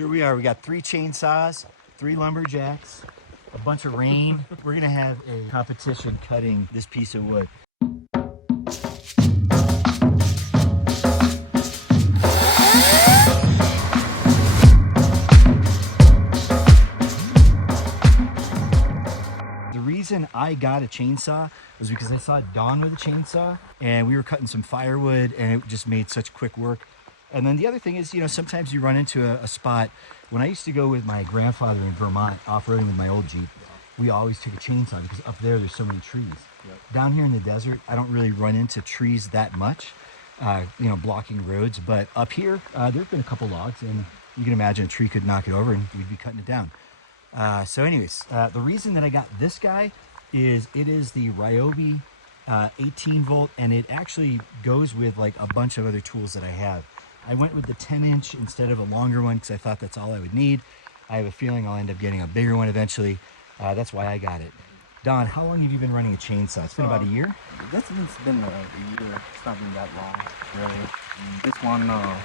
Here we are. We got 3 chainsaws, 3 lumberjacks, a bunch of rain. We're gonna have a competition cutting this piece of wood. The reason I got a chainsaw was because I saw Dawn with a chainsaw and we were cutting some firewood and it just made such quick work. And then the other thing is, you know, sometimes you run into a spot. When I used to go with my grandfather in Vermont off-roading with my old Jeep, we always took a chainsaw because up there's so many trees. Yep. Down here in the desert, I don't really run into trees that much, you know, blocking roads. But up here, there's been a couple logs and you can imagine a tree could knock it over and we'd be cutting it down. So anyways, the reason that I got this guy is it is the Ryobi 18 volt and it actually goes with like a bunch of other tools that I have. I went with the 10-inch instead of a longer one because I thought that's all I would need. I have a feeling I'll end up getting a bigger one eventually. That's why I got it. Don, how long have you been running a chainsaw? It's been about a year? It's been a year. It's not been that long, really. This one a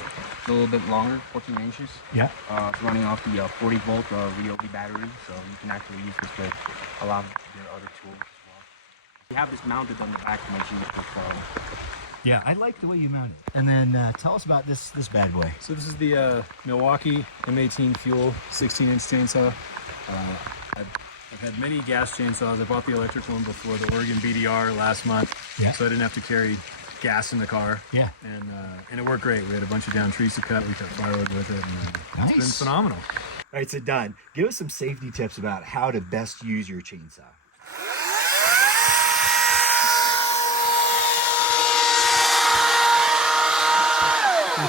little bit longer, 14 inches. Yeah. It's running off the 40 volt Ryobi battery, so you can actually use this with a lot of your other tools as well. We have this mounted on the back of my Jeep with, yeah, I like the way you mount it. And then tell us about this bad boy. So this is the Milwaukee M18 Fuel 16-inch chainsaw. I've had many gas chainsaws. I bought the electric one before the Oregon BDR last month, yeah. So I didn't have to carry gas in the car. Yeah. And it worked great. We had a bunch of down trees to cut. We cut firewood with it, and nice. It's been phenomenal. All right, so Don, give us some safety tips about how to best use your chainsaw.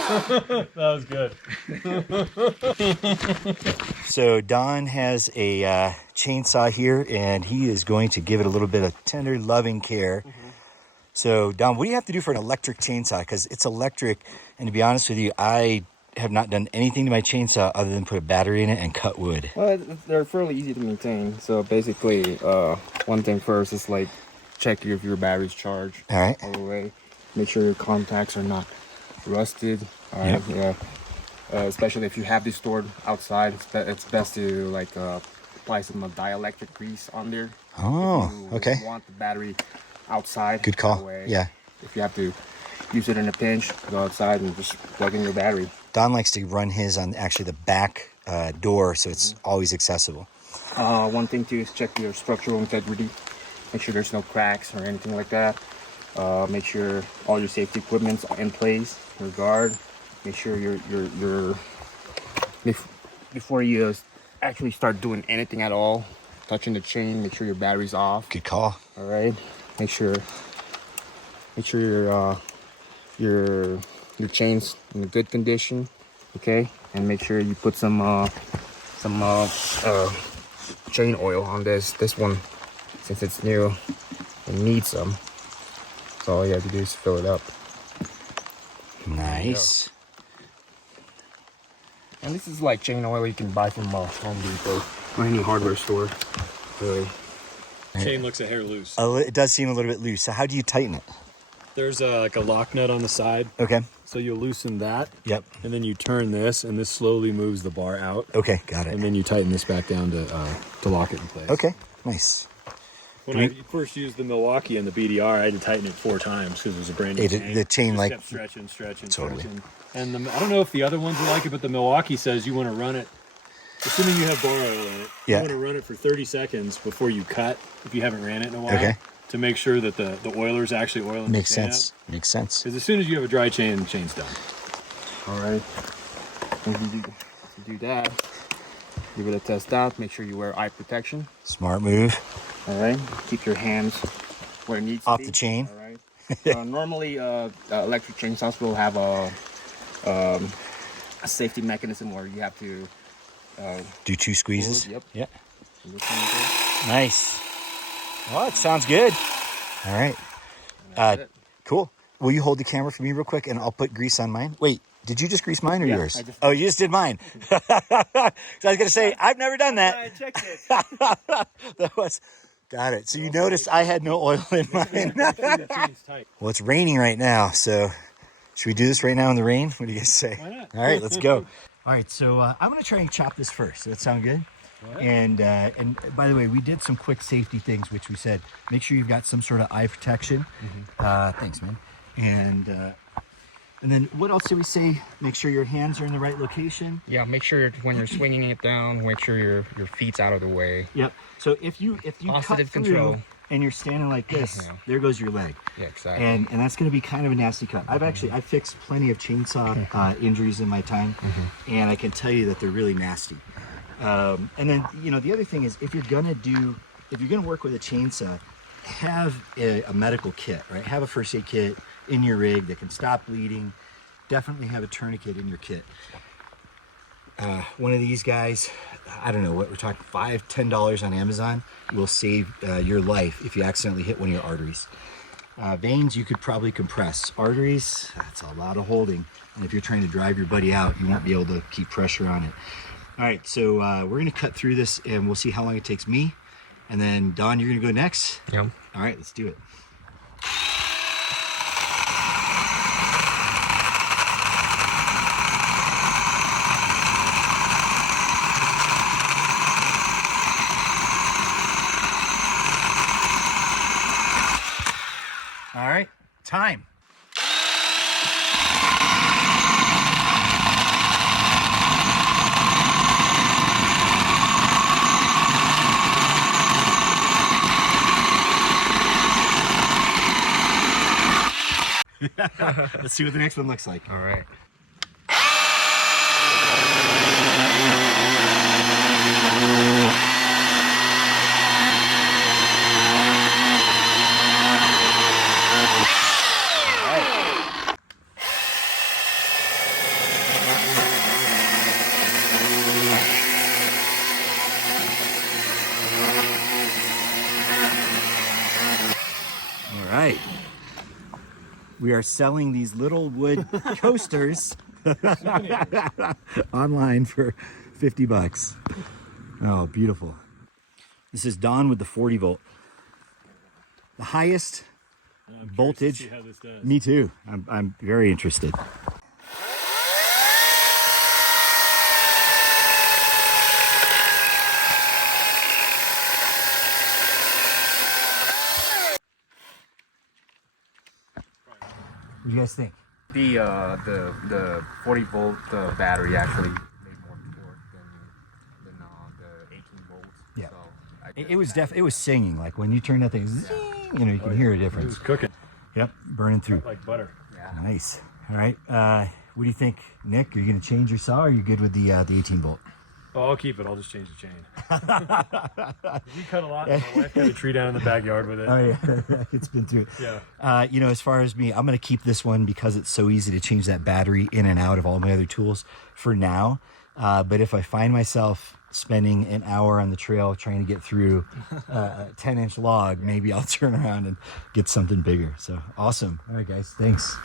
That was good. So Don has a chainsaw here and he is going to give it a little bit of tender loving care. So Don, what do you have to do for an electric chainsaw? Because it's electric, and to be honest with you, I have not done anything to my chainsaw other than put a battery in it and cut wood. Well, they're fairly easy to maintain. So basically, one thing first is like check if your battery's charged all the way. Make sure your contacts are not rusted. All right, yeah. Especially if you have this stored outside, it's best to like apply some dielectric grease on there. Oh, okay. If you want the battery outside. Good call. Yeah. If you have to use it in a pinch, go outside and just plug in your battery. Don likes to run his on actually the back door, so it's always accessible. One thing too is check your structural integrity. Make sure there's no cracks or anything like that. Make sure all your safety equipment's in place. Your guard. Make sure before you actually start doing anything at all, touching the chain, make sure your battery's off. Good call. All right. Make sure your chain's in a good condition. Okay, and make sure you put some chain oil on this one, since it's new. It needs some. So all you have to do is fill it up. Nice. And this is like chain oil you can buy from Home Depot or any hardware store, really. Chain looks a hair loose. It does seem a little bit loose. So how do you tighten it? There's like a lock nut on the side. Okay. So you'll loosen that. Yep. And then you turn this, and this slowly moves the bar out. Okay, got it. And then you tighten this back down to lock it in place. Okay, nice. When I first used the Milwaukee and the BDR, I had to tighten it 4 times because it was a brand new chain. The chain just like kept stretching. Totally. And I don't know if the other ones are like it, but the Milwaukee says you want to run it, assuming you have bar oil in it, you want to run it for 30 seconds before you cut, if you haven't ran it in a while, to make sure that the oiler's actually oiling. Makes sense. Makes sense. Because as soon as you have a dry chain, the chain's done. All right. If you do that, give it a test out. Make sure you wear eye protection. Smart move. All right. Keep your hands where it needs to be. Off the chain. All right. Normally, electric chainsaws will have a safety mechanism where you have to do 2 squeezes. Yep. Yeah. Nice. Well, it sounds good. All right. Cool. Will you hold the camera for me real quick, and I'll put grease on mine? Wait, did you just grease mine or yours? Oh, you just did mine. So I was going to say, I've never done that. I checked it. Got it. So you noticed I had no oil in mine. Well, it's raining right now, so should we do this right now in the rain? What do you guys say? Why not? All right, let's go. All right, so I'm gonna try and chop this first. Does that sound good? And by the way, we did some quick safety things, which we said, make sure you've got some sort of eye protection. Thanks, man. And then what else did we say? Make sure your hands are in the right location. Yeah, make sure when you're swinging it down, make sure your feet's out of the way. Yep. So if you Positive cut control. through and you're standing like this, there goes your leg. Yeah, exactly. And that's going to be kind of a nasty cut. I've fixed plenty of chainsaw injuries in my time, and I can tell you that they're really nasty. And then the other thing is, if you're gonna work with a chainsaw, have a medical kit, right? Have a first aid kit in your rig that can stop bleeding. Definitely have a tourniquet in your kit. One of these guys, I don't know what we're talking, $5-10 on Amazon, will save your life if you accidentally hit one of your arteries. Veins you could probably compress. Arteries, that's a lot of holding, and if you're trying to drive your buddy out, you won't be able to keep pressure on it. All right, so we're gonna cut through this and we'll see how long it takes me. And then Don, you're gonna go next? Yep. All right, let's do it. All right, time. Let's see what the next one looks like. All right. All right. We are selling these little wood coasters online for $50. Oh, beautiful. This is Don with the 40 volt. The highest voltage. To see how this does. Me too. I'm very interested. What do you guys think? The 40 volt battery actually made more torque than the 18 volts. Yeah. So It was singing, like when you turn that thing, zing, you can hear a It difference. was cooking Yep, burning through. like butter. Yeah. Nice. All right. What do you think, Nick? Are you going to change your saw, or are you good with the 18 volt? Oh, I'll keep it. I'll just change the chain. We cut a lot. My wife cut a tree down in the backyard with it. Oh yeah, it's been through. Yeah. As far as me, I'm going to keep this one because it's so easy to change that battery in and out of all my other tools for now. But if I find myself spending an hour on the trail trying to get through a 10-inch log, maybe I'll turn around and get something bigger. So awesome. All right, guys. Thanks.